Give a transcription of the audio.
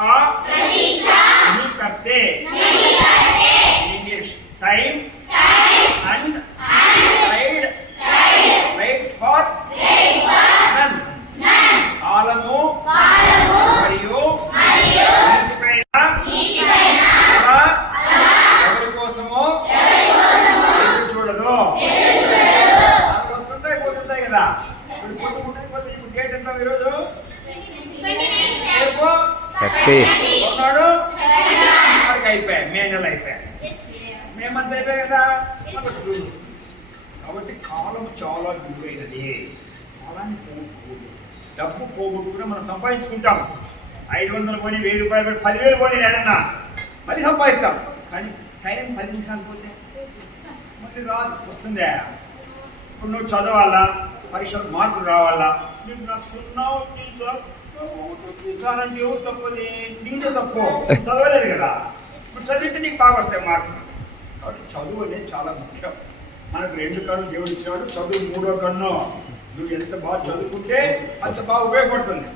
प्रतीक्षा नहीं करते English time and wait for none కాలము మరియు ఎవరి కోసమో చూడదు వస్తుంటాయి పోతుంటాయి కదా డేట్ ఎంత ఈరోజు ఉన్నాడు అయిపోయాయి మే నెల అయిపోయాయి మేమంతా అయిపోయాయి కదా జూన్ వస్తుంది కాబట్టి కాలం చాలా విలువైనది కాలాన్ని పోగొట్టుకోదు డబ్బు పోగొట్టుకుని మనం సంపాదించుకుంటాం 500 పోనీ 1000 రూపాయలు 10,000 పోనీ ఏదన్నా మళ్ళీ సంపాదిస్తాం కానీ టైం 10 నిమిషాలు పోతే మళ్ళీ రాదు వస్తుందే ఇప్పుడు నువ్వు చదవాలా పరీక్షలకు మార్కులు రావాలా నీకు నాకు 0 అంటే ఎవరు తప్పది నీదే తప్పు చదవలేదు కదా ఇప్పుడు చదివితే నీకు బాగా వస్తాయి మార్కులు కాబట్టి చదువు అనేది చాలా ముఖ్యం మనకు 2 కన్ను దేవుడు ఇచ్చినాడు చదువు 3వ కన్ను నువ్వు ఎంత బాగా చదువుకుంటే అంత బాగా ఉపయోగపడుతుంది